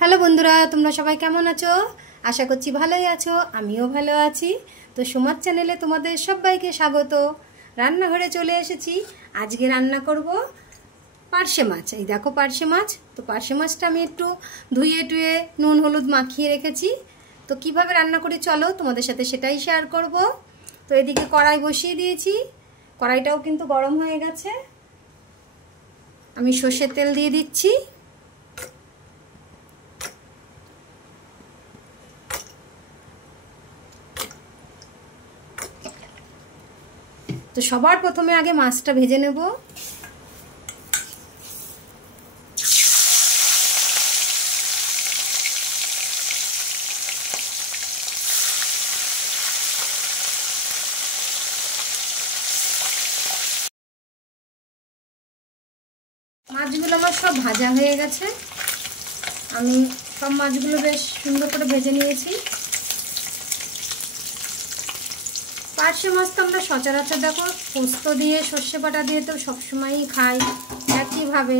Hello বন্ধুরা, তোমরা সবাই কেমন আছো? আশা করছি ভালোই আছো। আমিও ভালো আছি। তো সুমার চ্যানেলে তোমাদের সবাইকে স্বাগত। রান্নাঘরে চলে এসেছি। আজকে রান্না করব পার্শে মাছ। এই দেখো পার্শে মাছ। তো পার্শে মাছটা আমি একটু ধুয়ে টুয়ে নুন হলুদ মাখিয়ে রেখেছি। তো কিভাবে রান্না করি চলো তোমাদের সাথে সেটাই শেয়ার করব। তো এদিকে কড়াই বসিয়ে দিয়েছি। কড়াইটাও কিন্তু গরম হয়ে গেছে। আমি সর্ষের তেল দিয়ে দিচ্ছি। তো সবার প্রথমে আগে মাছটা ভেজে নেব। মাছগুলো আমার সব ভাজা হয়ে গেছে। আমি সব মাছগুলো বেশ সুন্দর করে ভেজে নিয়েছি। পার্শে মাছ তো আমরা সচরাচর দেখো পোস্ত দিয়ে সর্ষে বাটা দিয়ে তো সবসময়ই খাই একইভাবে।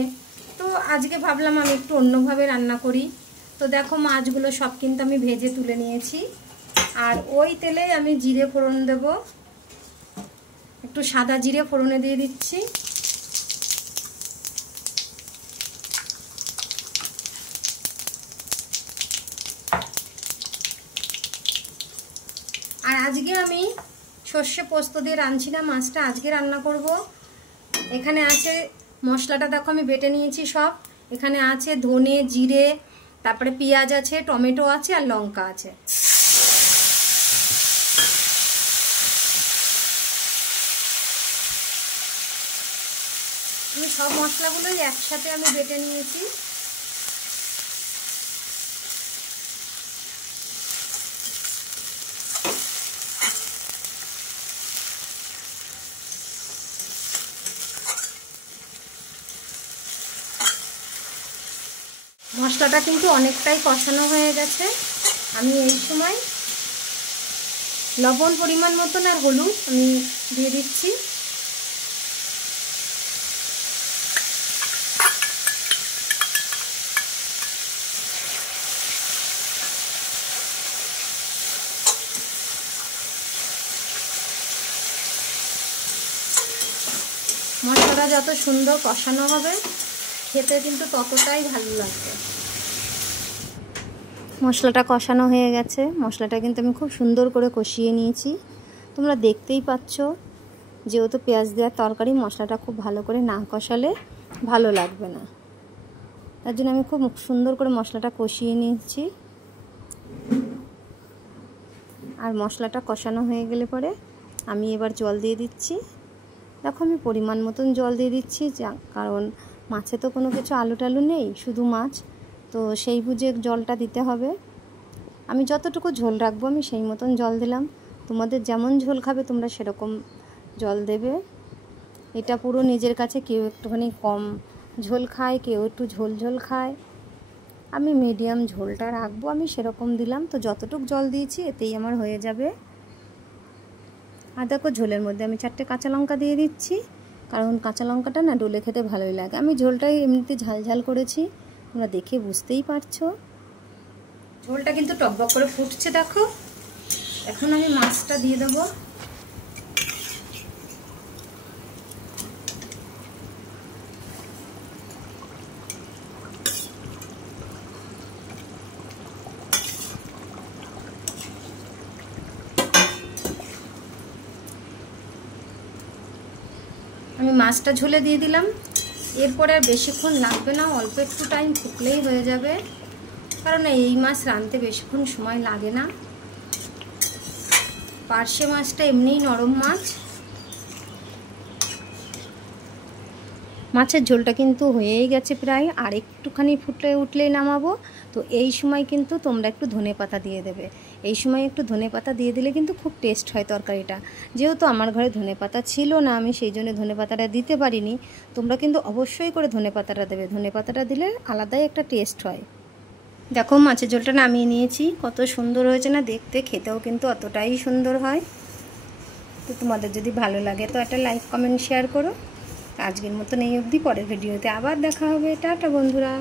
তো আজকে ভাবলাম আমি একটু অন্যভাবে রান্না করি। তো দেখো মাছগুলো সব কিন্তু আমি ভেজে তুলে নিয়েছি। আর ওই তেলে আমি জিরে ফোড়ন দেব। একটু সাদা জিরে ফোড়নে দিয়ে দিচ্ছি। আর আজকে আমি সর্ষে পোস্ত দিয়ে রাঁধছি না, মাছটা আজকে রান্না করব। এখানে আছে মশলাটা দেখো আমি বেটে নিয়েছি সব। এখানে আছে ধনে জিরে, তারপরে পেঁয়াজ আছে, টমেটো আছে আর লঙ্কা আছে। আমি সব মশলাগুলোই একসাথে আমি বেটে নিয়েছি। মশলাটা কিন্তু অনেকটাই কষানো হয়ে গেছে। আমি এই সময় লবণ পরিমাণ মতন আর হলুদ আমি দিয়ে দিচ্ছি। মশলাটা যত সুন্দর কষানো হবে খেতে কিন্তু ততটাই ভালো লাগবে। মশলাটা কষানো হয়ে গেছে। মশলাটা কিন্তু আমি খুব সুন্দর করে কষিয়ে নিয়েছি। তোমরা দেখতেই পাচ্ছ, যেহেতু পেঁয়াজ দেওয়ার তরকারি মশলাটা খুব ভালো করে না কষালে ভালো লাগবে না। তার জন্য আমি খুব সুন্দর করে মশলাটা কষিয়ে নিয়েছি। আর মশলাটা কষানো হয়ে গেলে পরে আমি এবার জল দিয়ে দিচ্ছি। দেখো আমি পরিমাণ মতন জল দিয়ে দিচ্ছি, কারণ মাছে তো কোনো কিছু আলু টালু নেই, শুধু মাছ। তো সেই বুঝে জলটা দিতে হবে। আমি যতটুকু ঝোল রাখবো আমি সেই মতন জল দিলাম। তোমাদের যেমন ঝোল খাবে তোমরা সেরকম জল দেবে। এটা পুরো নিজের কাছে, কেউ একটুখানি কম ঝোল খায়, কেউ একটু ঝোল ঝোল খায়। আমি মিডিয়াম ঝোলটা রাখবো, আমি সেরকম দিলাম। তো যতটুকু জল দিয়েছি এতেই আমার হয়ে যাবে। আর দেখো ঝোলের মধ্যে আমি 4টে কাঁচা লঙ্কা দিয়ে দিচ্ছি, কারণ কাঁচা লঙ্কাটা না ডলে খেতে ভালোই লাগে। আমি ঝোলটাই এমনিতে ঝাল ঝাল করেছি, তোমরা দেখে বুঝতেই পারছো। ঝোলটা কিন্তু টকবক করে ফুটছে দেখো। এখন আমি মাছটা দিয়ে দেবো। আমি মাছটা ঝোলে দিয়ে দিলাম। এরপরে আর বেশিক্ষণ লাগবে না, অল্প একটু টাইম ফুটলেই হয়ে যাবে, কারণ এই মাছ রাঁধতে বেশিক্ষণ সময় লাগে না। পার্শে মাছটা এমনিই নরম মাছ। মাছের ঝোলটা কিন্তু হয়েই গেছে প্রায়, আর একটুখানি ফুটে উঠলেই নামাবো। তো এই সময় কিন্তু তোমরা একটু ধনেপাতা দিয়ে দেবে। এই সময় একটু ধনেপাতা দিয়ে দিলে কিন্তু খুব টেস্ট হয় তরকারিটা। যেহেতু আমার ঘরে ধনেপাতা ছিল না, আমি সেই জন্য ধনেপাতাটা দিতে পারিনি। তোমরা কিন্তু অবশ্যই করে ধনেপাতাটা দেবে। ধনেপাতাটা দিলে আলাদাই একটা টেস্ট হয়। দেখো মাছের ঝোলটা নামিয়ে নিয়েছি, কত সুন্দর হয়েছে না দেখতে, খেতেও কিন্তু অতটাই সুন্দর হয়। তো তোমাদের যদি ভালো লাগে তো একটা লাইক কমেন্ট শেয়ার করো। আজকের মতন এই অবধি, পরের ভিডিওতে আবার দেখা হবে। টাটা বন্ধুরা।